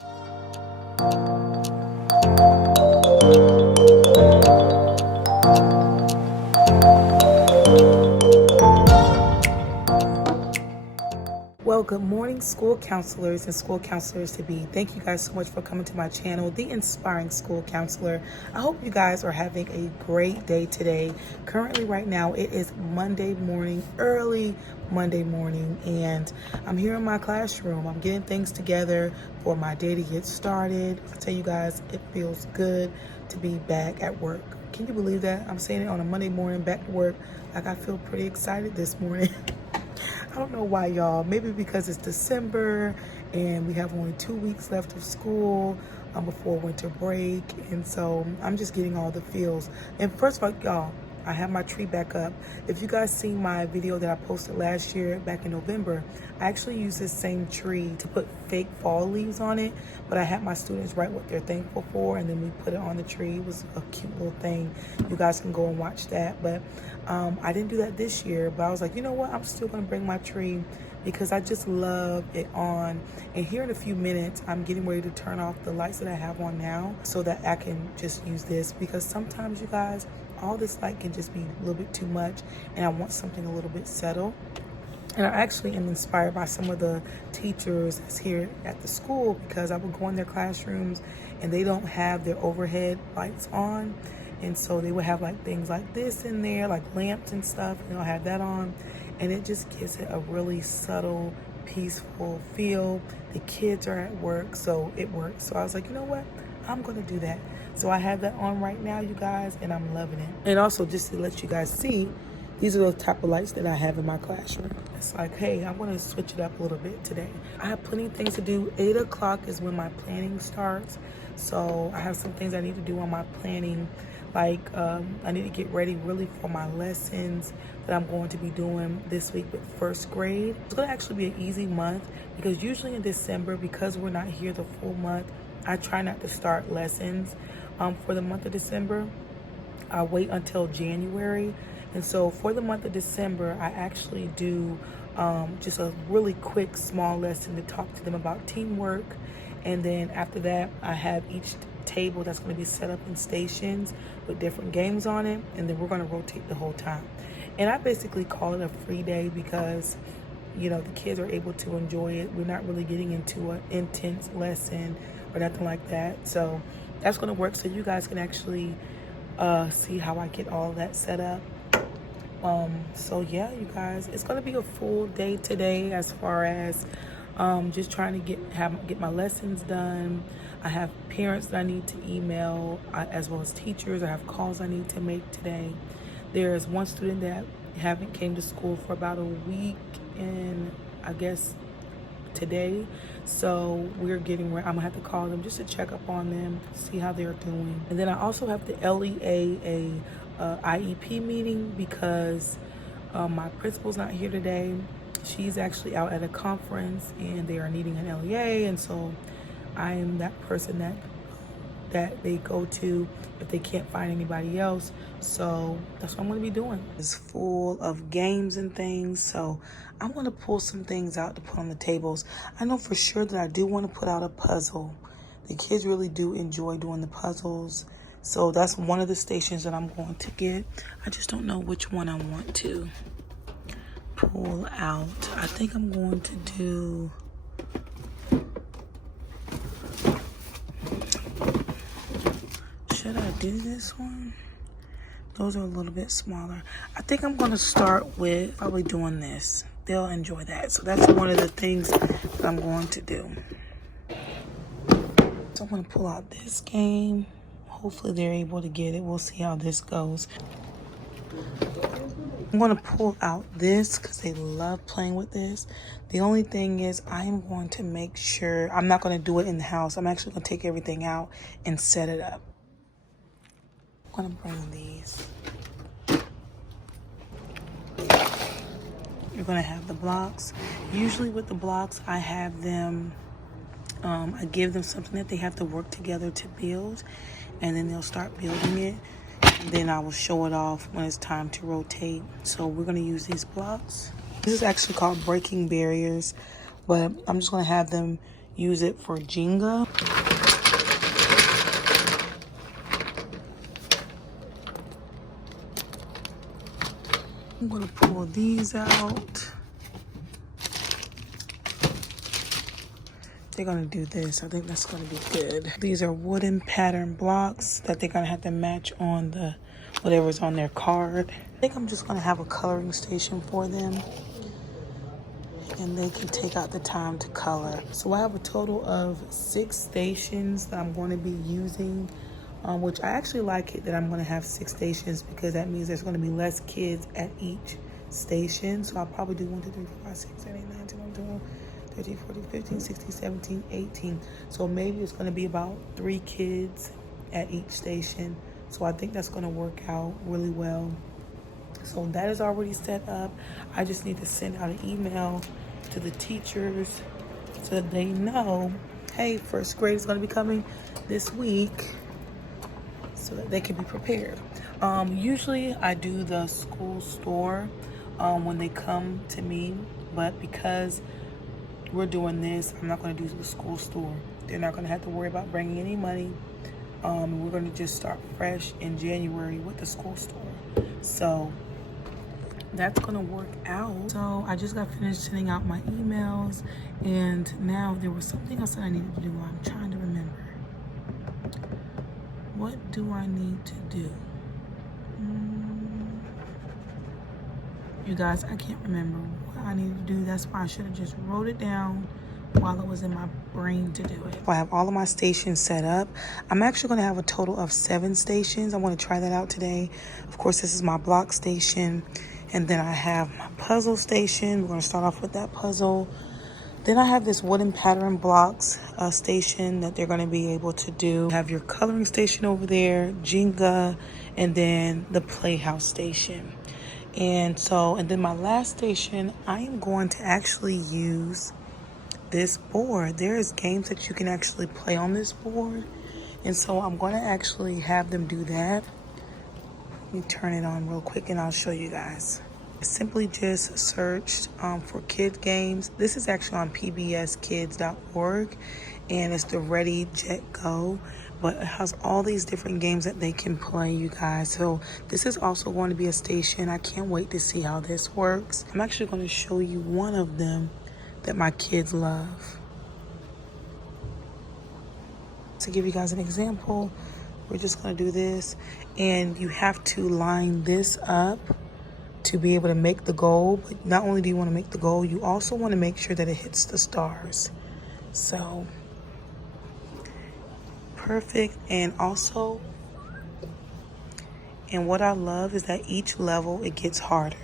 Well, good morning, school counselors and school counselors to be. Thank you guys so much for coming to my channel, The Inspiring School Counselor. I hope you guys are having a great day today. Currently, right now, it is Monday morning, early Monday morning, and I'm here in my classroom. I'm getting things together for my day to get started. I tell you guys, it feels good to be back at work. Can you believe that? I'm saying it on a Monday morning, back to work. Like, I feel pretty excited this morning. I don't know why, y'all. Maybe because it's December and we have only 2 weeks left of school before winter break. And so I'm just getting all the feels. And first of all, y'all, I have my tree back up. If you guys seen my video that I posted last year back in November, I actually used this same tree to put fake fall leaves on it. But I had my students write what they're thankful for, and then we put it on the tree. It was a cute little thing. You guys can go and watch that. But I didn't do that this year. But I was like, you know what? I'm still going to bring my tree because I just love it on. And here in a few minutes, I'm getting ready to turn off the lights that I have on now so that I can just use this, because sometimes, you guys, all this light can just be a little bit too much, and I want something a little bit settled. And I actually am inspired by some of the teachers that's here at the school, because I would go in their classrooms and they don't have their overhead lights on. And so they would have like things like this in there, like lamps and stuff, and they'll have that on. And it just gives it a really subtle, peaceful feel. The kids are at work, so it works. So I was like, you know what? I'm going to do that. So I have that on right now, you guys, and I'm loving it. And also, just to let you guys see, these are the type of lights that I have in my classroom. It's like, hey, I'm going to switch it up a little bit today. I have plenty of things to do. 8 o'clock is when my planning starts. So I have some things I need to do on my planning. Like, I need to get ready really for my lessons that I'm going to be doing this week with first grade. It's going to actually be an easy month, because usually in December, because we're not here the full month, I try not to start lessons for the month of December. I wait until January. And so for the month of December, I actually do just a really quick small lesson to talk to them about teamwork. And then after that, I have each table that's going to be set up in stations with different games on it. And then we're going to rotate the whole time. And I basically call it a free day because, you know, the kids are able to enjoy it. We're not really getting into an intense lesson or nothing like that. So that's going to work, so you guys can actually see how I get all that set up. So yeah, you guys, it's going to be a full day today as far as just trying to get my lessons done. I have parents that I need to email, as well as teachers. I have calls I need to make today. There's one student that haven't came to school for about a week, and I guess today. So we're getting ready. I'm gonna have to call them just to check up on them, see how they're doing. And then I also have the LEA IEP meeting, because my principal's not here today. She's actually out at a conference and they are needing an LEA, and so I am that person that they go to if they can't find anybody else. So that's what I'm going to be doing. It's full of games and things, so I'm going to pull some things out to put on the tables. I know for sure that I do want to put out a puzzle. The kids really do enjoy doing the puzzles, so that's one of the stations that I'm going to get. I just don't know which one I want to pull out. I think I'm going to do... Should I do this one? Those are a little bit smaller. I think I'm going to start with probably doing this. They'll enjoy that. So that's one of the things that I'm going to do. So I'm going to pull out this game. Hopefully they're able to get it. We'll see how this goes. I'm going to pull out this because they love playing with this. The only thing is I am going to make sure I'm not going to do it in the house. I'm actually going to take everything out and set it up. I'm going to bring these. You're going to have the blocks. Usually with the blocks, I have them, I give them something that they have to work together to build, and then they'll start building it. And then I will show it off when it's time to rotate. So we're going to use these blocks. This is actually called breaking barriers, but I'm just going to have them use it for Jenga. I'm gonna pull these out. They're gonna do this. I think that's gonna be good. These are wooden pattern blocks that they're gonna have to match on the whatever's on their card. I think I'm just gonna have a coloring station for them, and they can take out the time to color. So I have a total of 6 stations that I'm going to be using, which I actually like it that I'm going to have 6 stations because that means there's going to be less kids at each station. So I'll probably do 1, 2, 3, 4, 5, 6, 7, 8, 9, 10, 11, 12, 13, 14, 15, 16, 17, 18. So maybe it's going to be about 3 kids at each station. So I think that's going to work out really well. So that is already set up. I just need to send out an email to the teachers so that they know, hey, first grade is going to be coming this week, so that they can be prepared. Usually I do the school store when they come to me, but because we're doing this, I'm not going to do the school store. They're not going to have to worry about bringing any money. We're going to just start fresh in January with the school store. So that's gonna work out. So I just got finished sending out my emails, and now there was something else that I needed to do. I'm trying to remember. What do I need to do? You guys, I can't remember what I needed to do. That's why I should have just wrote it down while it was in my brain to do it. I have all of my stations set up. I'm actually going to have a total of 7 stations. I want to try that out today. Of course, this is my block station. And then I have my puzzle station. We're going to start off with that puzzle. Then I have this wooden pattern blocks station that they're going to be able to do. You have your coloring station over there, Jenga, and then the playhouse station. And then my last station, I am going to actually use this board. There's games that you can actually play on this board. And so I'm going to actually have them do that. Let me turn it on real quick and I'll show you guys. I simply just searched for kid games. This is actually on pbskids.org, and it's the Ready, Jet, Go. But it has all these different games that they can play, you guys. So this is also going to be a station. I can't wait to see how this works. I'm actually going to show you one of them that my kids love. To give you guys an example, we're just going to do this, and you have to line this up to be able to make the goal. But not only do you want to make the goal, you also want to make sure that it hits the stars. So perfect. And also, and what I love is that each level it gets harder.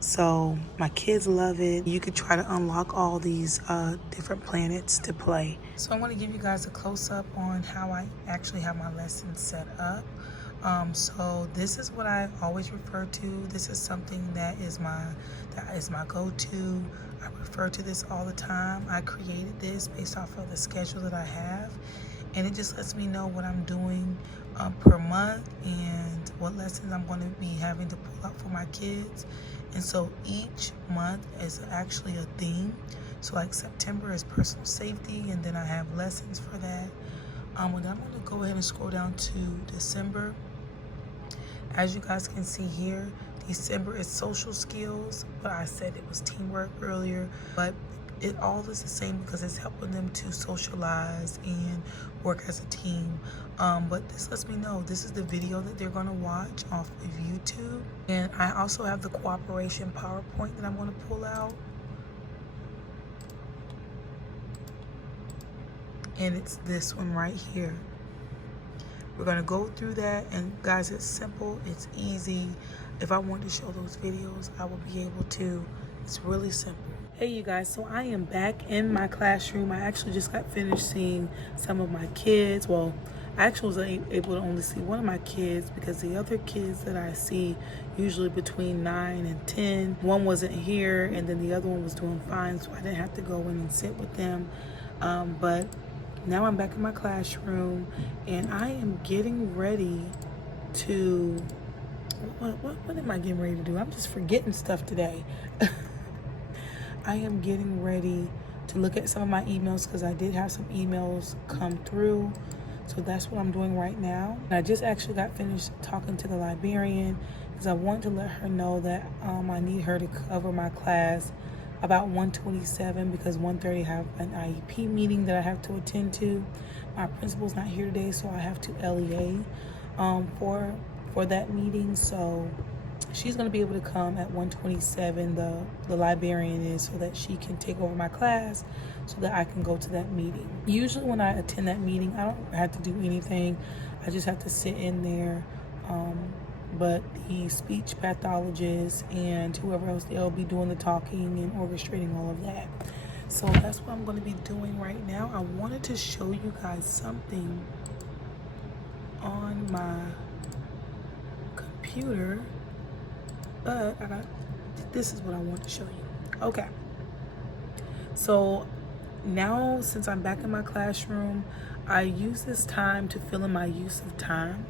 So my kids love it. You could try to unlock all these different planets to play. So I want to give you guys a close-up on how I actually have my lessons set up. So this is what I always refer to. This is something that is my go-to. I refer to this all the time. I created this based off of the schedule that I have, and it just lets me know what I'm doing per month and what lessons I'm going to be having to pull out for my kids. And so each month is actually a theme. So like September is personal safety, and then I have lessons for that. And I'm going to go ahead and scroll down to December. As you guys can see here, December is social skills, but I said it was teamwork earlier. But it all is the same because it's helping them to socialize and work as a team. But this lets me know this is the video that they're going to watch off of YouTube. And I also have the cooperation PowerPoint that I'm going to pull out. And it's this one right here. We're going to go through that, and guys, it's simple, it's easy. If I wanted to show those videos, I will be able to. It's really simple. Hey you guys, so I am back in my classroom. I actually just got finished seeing some of my kids. Well, I actually was able to only see one of my kids because the other kids that I see usually between 9 and 10, one wasn't here, and then the other one was doing fine, so I didn't have to go in and sit with them. But now I'm back in my classroom, and I am getting ready to, what am I getting ready to do? I'm just forgetting stuff today. I am getting ready to look at some of my emails because I did have some emails come through. So that's what I'm doing right now. And I just actually got finished talking to the librarian because I want to let her know that I need her to cover my class about 1:27 because 1:30 I have an IEP meeting that I have to attend to. My principal's not here today, so I have to LEA for that meeting. So she's going to be able to come at 1:27, the librarian is, so that she can take over my class so that I can go to that meeting. Usually when I attend that meeting, I don't have to do anything. I just have to sit in there. But the speech pathologist and whoever else, they'll be doing the talking and orchestrating all of that. So that's what I'm going to be doing right now. I wanted to show you guys something on my computer, but this is what I want to show you. Okay. So now, since I'm back in my classroom, I use this time to fill in my use of time.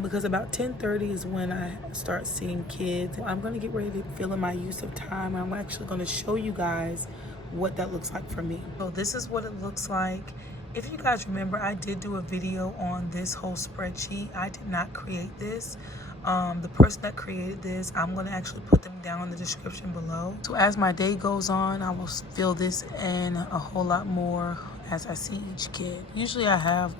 Because about 10:30 is when I start seeing kids. I'm going to get ready to fill in my use of time. I'm actually going to show you guys what that looks like for me. So this is what it looks like. If you guys remember, I did do a video on this whole spreadsheet. I did not create this. The person that created this, I'm going to actually put them down in the description below. So as my day goes on, I will fill this in a whole lot more as I see each kid. Usually I have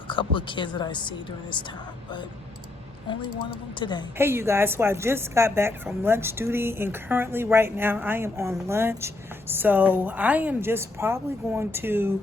a couple of kids that I see during this time, but only one of them today. Hey you guys, so I just got back from lunch duty, and currently right now I am on lunch. So I am just probably going to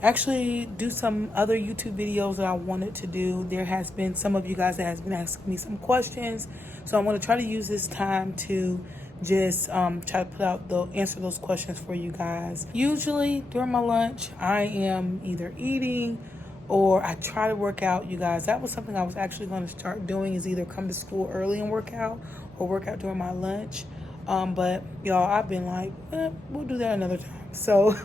actually do some other YouTube videos that I wanted to do. There has been some of you guys that has been asking me some questions, so I'm going to try to use this time to just try to put out answer those questions for you guys. Usually during my lunch I am either eating or I try to work out, you guys. That was something I was actually going to start doing, is either come to school early and work out or work out during my lunch. But y'all, I've been like, we'll do that another time. So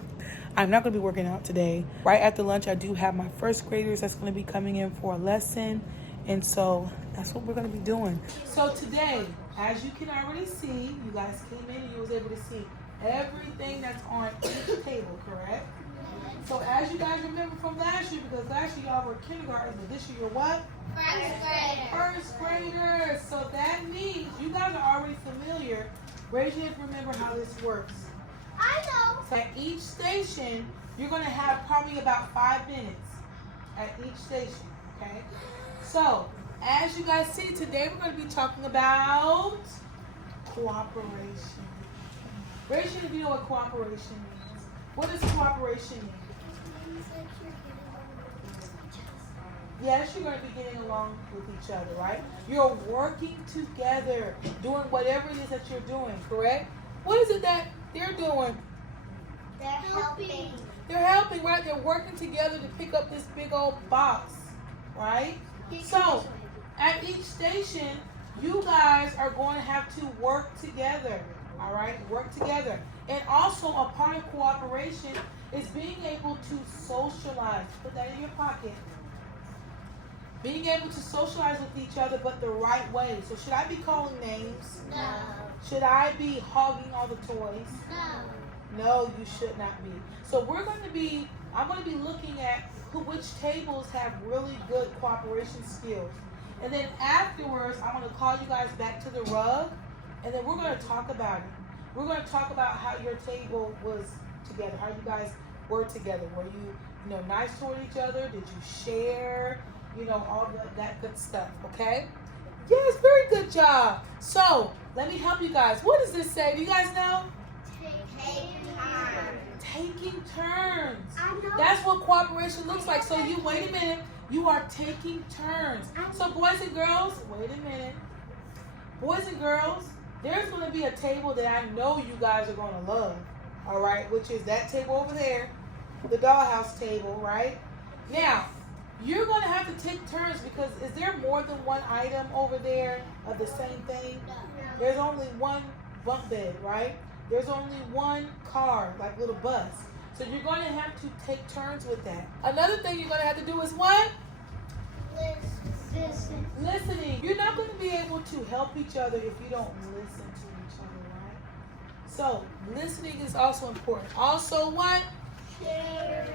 I'm not going to be working out today. Right after lunch, I do have my first graders that's going to be coming in for a lesson. And so that's what we're going to be doing. So today, as you can already see, you guys came in and you was able to see everything that's on each table, correct? So as you guys remember from last year, because last year y'all were kindergarten, but this year you're what? First graders. So that means you guys are already familiar. Raise your hand if you remember how this works. I know. So at each station, you're going to have probably about 5 minutes at each station, okay? So as you guys see, today we're going to be talking about cooperation. Raise your hand if you know what cooperation means. What does cooperation mean? Yes, you're going to be getting along with each other, right? You're working together, doing whatever it is that you're doing, correct? What is it that they're doing? They're helping. They're helping, right? They're working together to pick up this big old box, right? So, at each station, you guys are going to have to work together, all right? Work together. And also, a part of cooperation is being able to socialize. Put that in your pocket. Being able to socialize with each other, but the right way. So should I be calling names? No. Should I be hogging all the toys? No. No, you should not be. So I'm going to be looking at which tables have really good cooperation skills. And then afterwards, I'm going to call you guys back to the rug, and then we're going to talk about it. We're going to talk about how your table was together, how you guys were together. Were you nice toward each other? Did you share? All that good stuff, okay? Yes, very good job. So, let me help you guys. What does this say? Do you guys know? Taking turns. Taking turns. I know. That's what cooperation looks like. So wait a minute. You are taking turns. So boys and girls, wait a minute. Boys and girls, there's going to be a table that I know you guys are going to love, all right? Which is that table over there, the dollhouse table, right? Now, you're going to have to take turns because is there more than one item over there of the same thing? There's only one bunk bed, right? There's only one car, like little bus. So you're going to have to take turns with that. Another thing you're going to have to do is what? Listen. Listening. You're not going to be able to help each other if you don't listen to each other, right? So listening is also important. Also, what?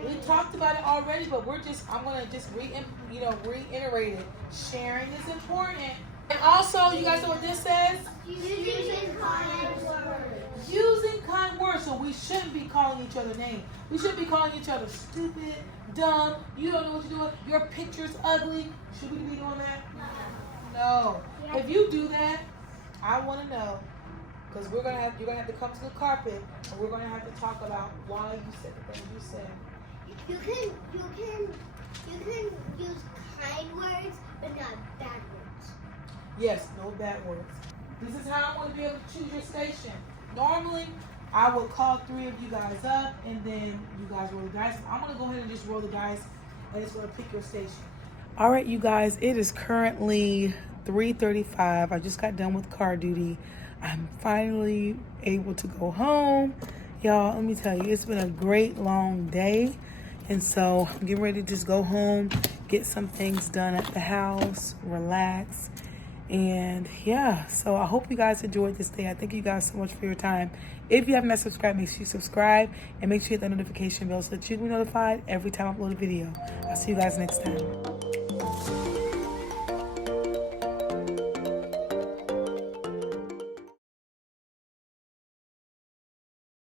We talked about it already, but I'm gonna just reiterate it. Sharing is important. And also, you guys know what this says? Using kind words. Using kind words. So we shouldn't be calling each other names. We shouldn't be calling each other stupid, dumb, you don't know what you're doing, your picture's ugly. Should we be doing that? No. If you do that, I wanna know. Because you're gonna have to come to the carpet and we're gonna have to talk about why you said the things you said. You can use kind words, but not bad words. Yes, no bad words. This is how I want to be able to choose your station. Normally, I would call 3 of you guys up and then you guys roll the dice. I'm gonna go ahead and just roll the dice and it's gonna pick your station. All right, you guys, it is currently 3:35. I just got done with car duty. I'm finally able to go home. Y'all, let me tell you, it's been a great long day. And so I'm getting ready to just go home, get some things done at the house, relax. And yeah, so I hope you guys enjoyed this day. I thank you guys so much for your time. If you have not subscribed, make sure you subscribe and make sure you hit that notification bell so that you can be notified every time I upload a video. I'll see you guys next time.